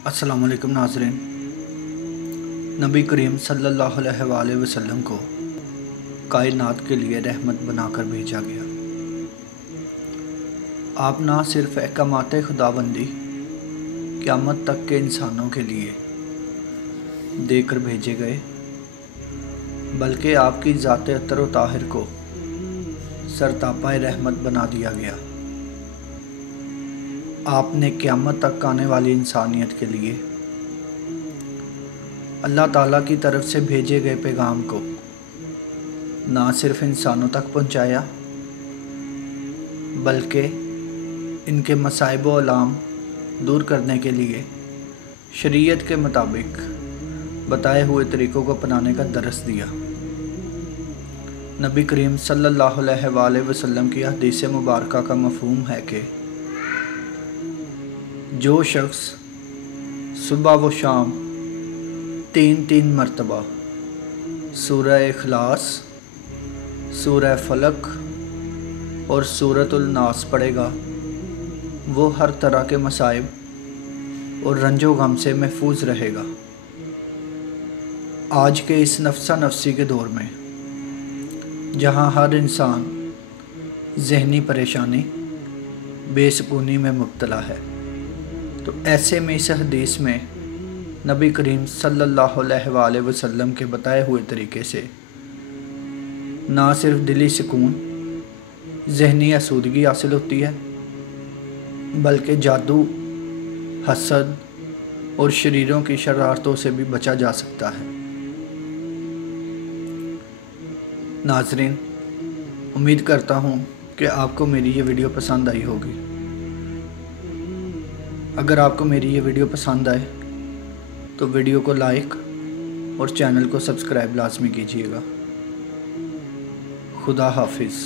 अस्सलाम वालेकुम नाज़रीन। नबी करीम सल्लल्लाहु अलैहि वसल्लम को कायनात के लिए रहमत बनाकर भेजा गया। आप ना सिर्फ अहकामात खुदाबंदी क़यामत तक के इंसानों के लिए देकर भेजे गए, बल्कि आपकी ज़ात अतर व ताहिर को सरतापा रहमत बना दिया गया। आपने क़यामत तक आने वाली इंसानियत के लिए अल्लाह ताला की तरफ से भेजे गए पैगाम को ना सिर्फ इंसानों तक पहुँचाया, बल्कि इनके मसाइब व अलाम दूर करने के लिए शरीयत के मुताबिक बताए हुए तरीक़ों को अपनाने का दरस दिया। नबी करीम सल्लल्लाहु अलैहि वसल्लम की हदीस मुबारका का मफ़हूम है कि जो शख्स सुबह व शाम 3 मरतबा सूरह इखलास, सूरह फलक और सूरतुल नास पढ़ेगा, वो हर तरह के मसाइब और रंजो गम से महफूज रहेगा। आज के इस नफसा नफसी के दौर में, जहाँ हर इंसान ज़हनी परेशानी, बेसुकूनी में मुब्तला है, तो ऐसे में इस हदीस में नबी करीम सल्लल्लाहु अलैहि वसल्लम के बताए हुए तरीके से ना सिर्फ दिली सुकून, ज़हनी आसूदगी हासिल होती है, बल्कि जादू, हसद और शरीरों की शरारतों से भी बचा जा सकता है। नाज़रीन, उम्मीद करता हूँ कि आपको मेरी ये वीडियो पसंद आई होगी। अगर आपको मेरी ये वीडियो पसंद आए तो वीडियो को लाइक और चैनल को सब्सक्राइब लाजमी कीजिएगा। खुदा हाफिज़।